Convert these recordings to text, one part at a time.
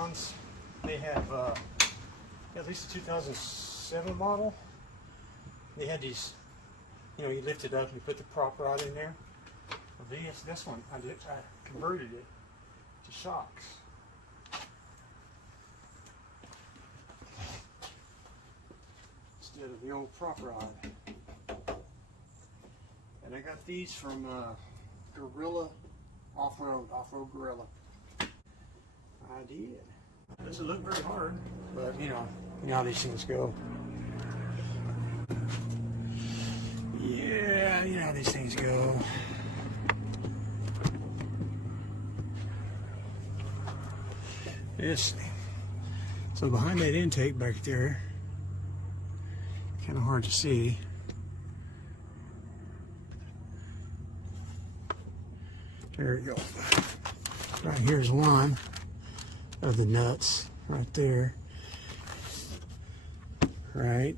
Nissans. They have at least a 2007 model. They had these, you know, you lift it up and you put the prop rod in there. Well, this one, I converted it to shocks. Instead of the old prop rod. And I got these from Gorilla Off-Road Gorilla. I did. Doesn't look very hard, but you know how these things go. Yeah, you know how these things go. This. So behind that intake back there, kind of hard to see. There we go. Right here's one of the nuts right there. Right.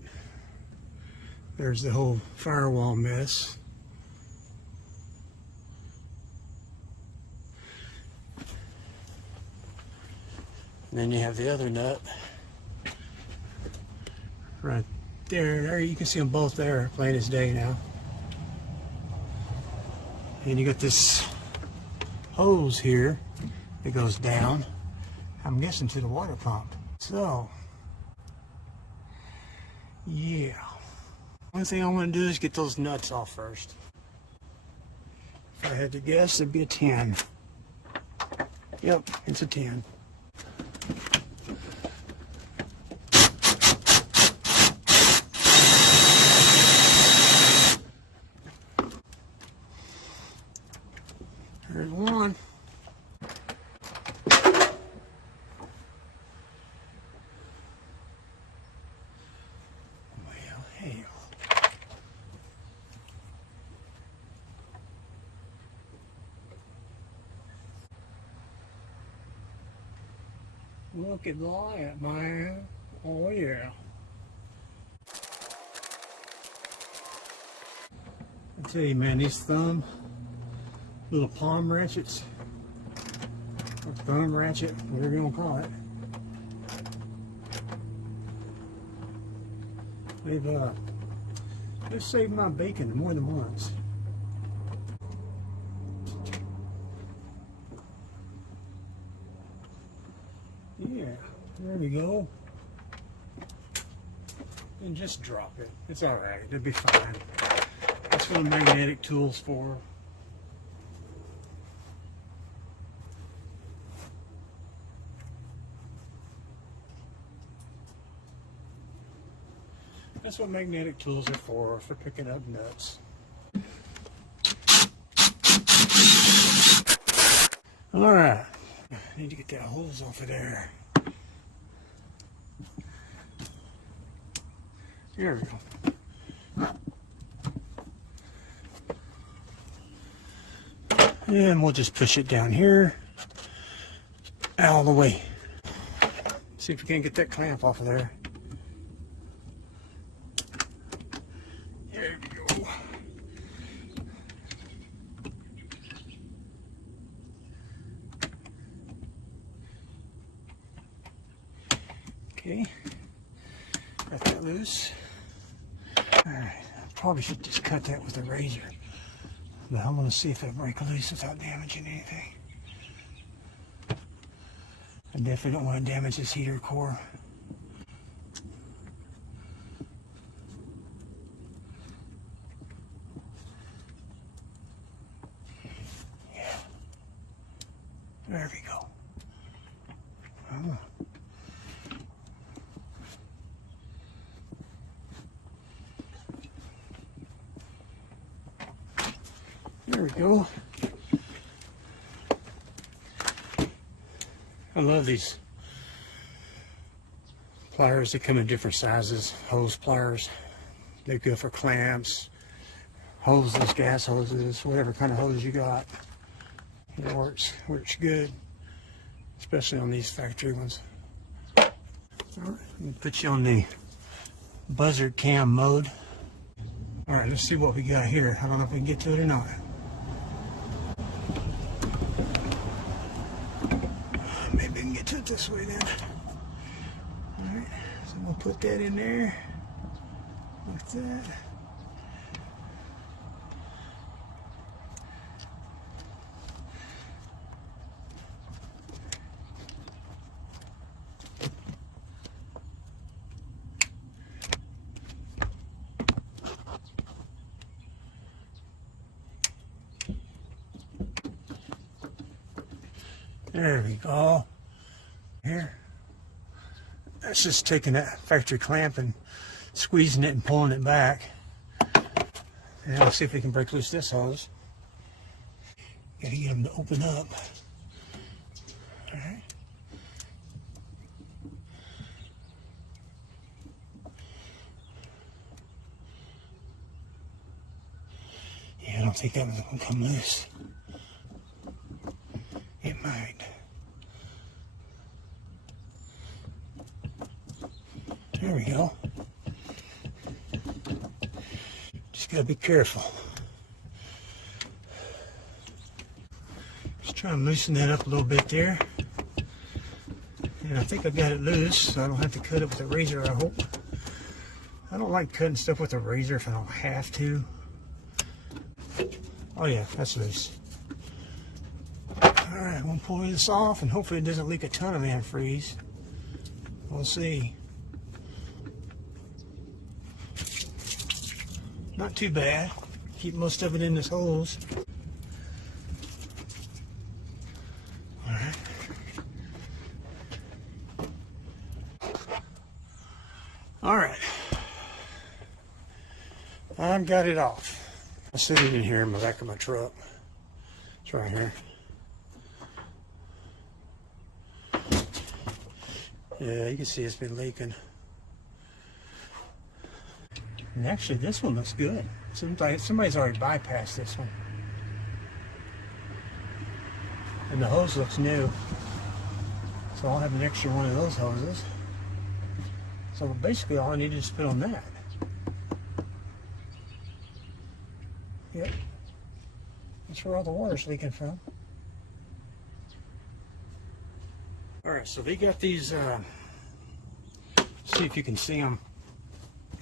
There's the whole firewall mess. And then you have the other nut right there. There you can see them both there, plain as day now. And you got this hose here that goes down, I'm guessing, to the water pump. So yeah, one thing I want to do is get those nuts off first. If I had to guess, it'd be a 10. Yep, it's a 10. There's one. Well, hell. Look at that, man. Oh, yeah. I tell you, man, these little palm ratchets, or thumb ratchet, whatever you want to call it. They've saved my bacon more than once. Yeah, there we go. And just drop it. It's all right. It'll be fine. That's what a magnetic tool's for. That's what magnetic tools are for picking up nuts. All right, I need to get that hose off of there. There we go. And we'll just push it down here, out of the way. See if we can get that clamp off of there. There we go. Okay, got that loose. All right, I probably should just cut that with a razor, but I'm going to see if it'll break loose without damaging anything. I definitely don't want to damage this heater core. Yeah, there we go. Oh. There we go. I love these pliers. They come in different sizes. Hose pliers. They're good for clamps, hoses, gas hoses, whatever kind of hose you got. It works good, especially on these factory ones. All right, let me put you on the buzzard cam mode. All right, let's see what we got here. I don't know if we can get to it or not. Maybe we can get to it this way then. Alright, so I'm going to put that in there like that. There we go. Here. That's just taking that factory clamp and squeezing it and pulling it back. And let's see if we can break loose this hose. Gotta get them to open up. Alright. Yeah, I don't think that one's gonna come loose. It might. There we go. Just gotta be careful. Just try and loosen that up a little bit there. And I think I got it loose, so I don't have to cut it with a razor, I hope. I don't like cutting stuff with a razor if I don't have to. Oh yeah, that's loose. Alright, I'm going to pull this off and hopefully it doesn't leak a ton of antifreeze. We'll see. Not too bad. Keep most of it in this hose. Alright. Alright. I've got it off. I sit it in here in the back of my truck. It's right here. Yeah, you can see it's been leaking. And actually this one looks good. Somebody's already bypassed this one. And the hose looks new. So I'll have an extra one of those hoses. So basically all I need to just put on that. Yep. That's where all the water's leaking from. Alright, so they got these, see if you can see them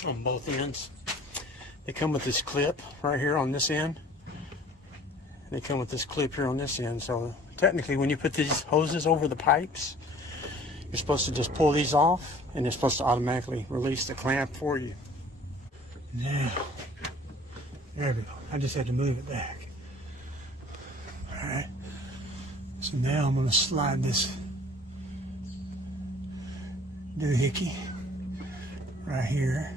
on both ends. They come with this clip right here on this end. They come with this clip here on this end. So technically when you put these hoses over the pipes, you're supposed to just pull these off and they're supposed to automatically release the clamp for you. Now, there we go. I just had to move it back. Alright. So now I'm going to slide this doohickey right here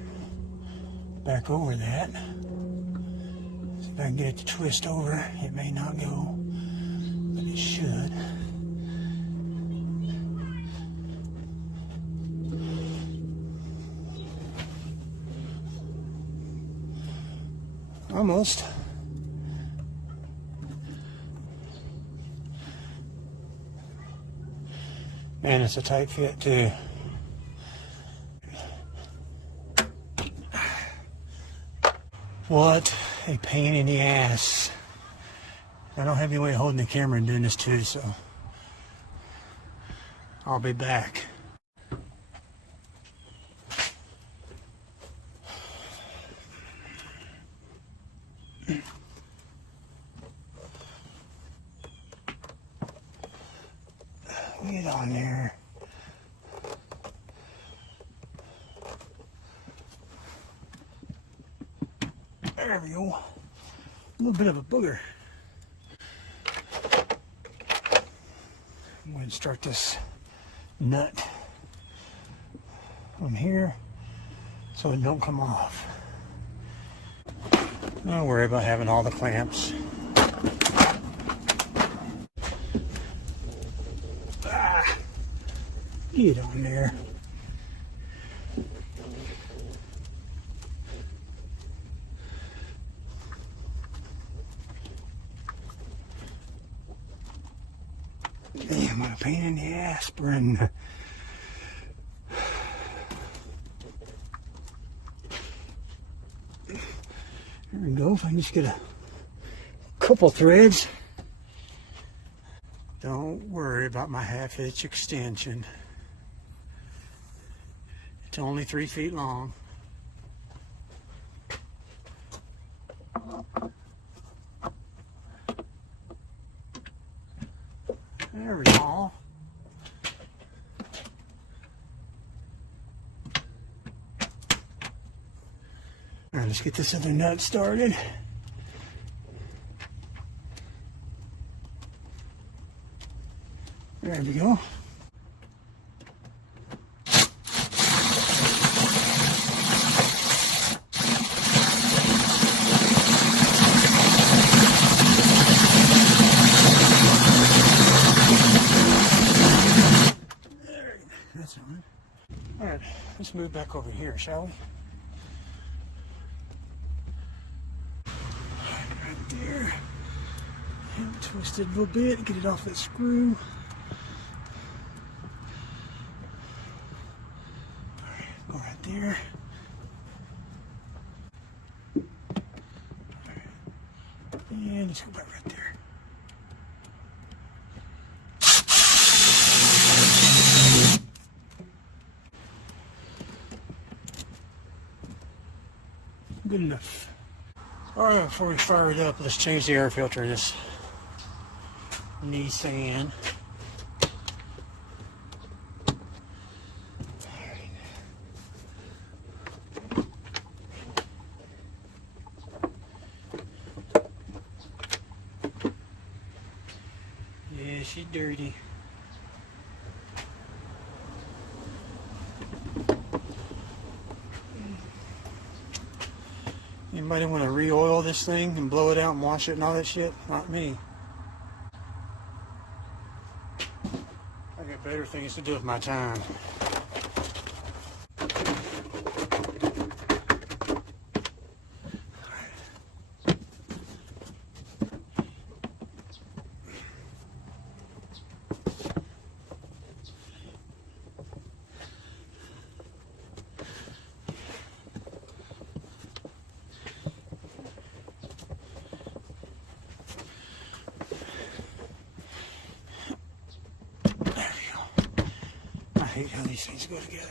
back over that. See if I can get it to twist over. It may not go, but it should. Almost. Man, it's a tight fit too. What a pain in the ass. I don't have any way of holding the camera and doing this too, so I'll be back. Get on there. There we go. A little bit of a booger. I'm going to start this nut from here so it don't come off. Don't worry about having all the clamps. Get on there. Damn, what a pain in the ass, Brenda. There we go. If I can just get a couple threads. Don't Don't worry about my half-inch extension. It's only 3 feet long. There we go. All right, let's get this other nut started. There we go. That's on. All right, let's move back over here, shall we? Right there. And twist it a little bit, get it off that screw. All right, go right there. And let's go back right there. Good enough. All right, before we fire it up, let's change the air filter in this Nissan. Yeah, she's dirty. Anybody want to re-oil this thing and blow it out and wash it and all that shit? Not me. I got better things to do with my time. I hate how these things go together.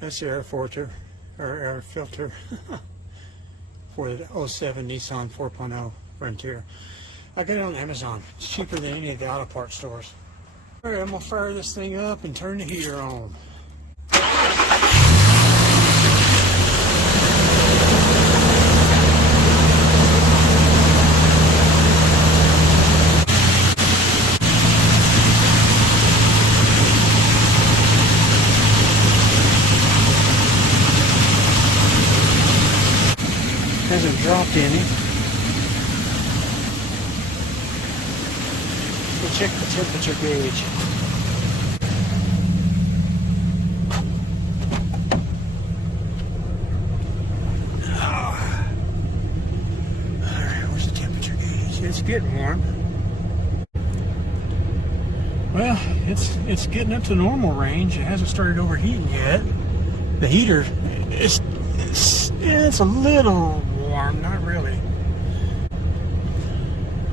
That's the air filter, or air filter for the '07 Nissan 4.0 Frontier. I got it on Amazon. It's cheaper than any of the auto parts stores. All right, I'm gonna fire this thing up and turn the heater on. Hasn't dropped any. We'll check the temperature gauge. Alright, where's the temperature gauge? It's getting warm. Well, it's getting up to normal range. It hasn't started overheating yet. The heater, it's a little warm, not really.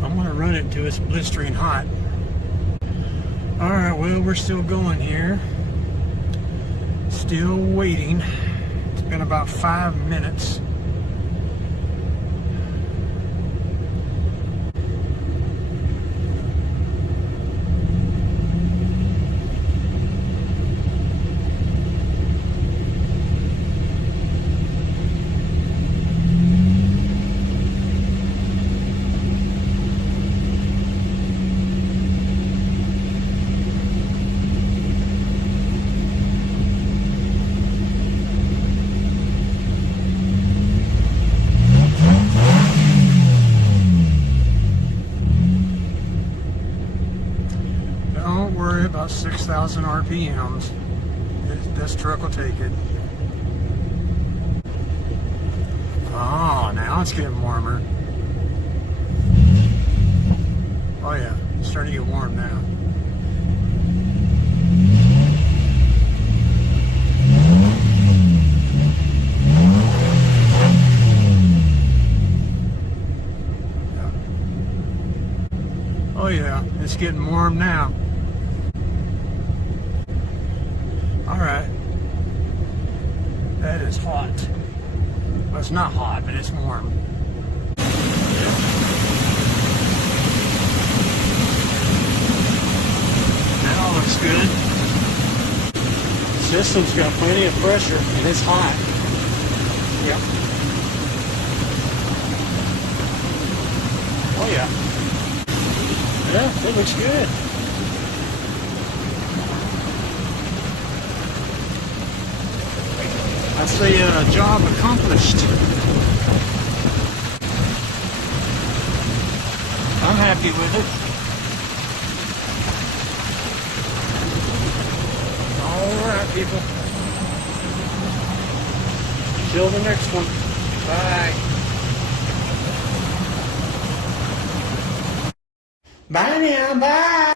I'm gonna run it until it's blistering hot. All right, well, we're still going here. Still waiting. It's been about 5 minutes. Don't worry about 6,000 RPMs. This truck will take it. Oh, now it's getting warmer. Oh yeah, it's starting to get warm now. Oh yeah, it's getting warm now. All right. That is hot. Well, it's not hot, but it's warm. That all looks good. The system's got plenty of pressure, and it's hot. Yep. Oh yeah. Yeah, it looks good. I say job accomplished. I'm happy with it. All right, people. Till the next one. Bye. Bye now. Bye.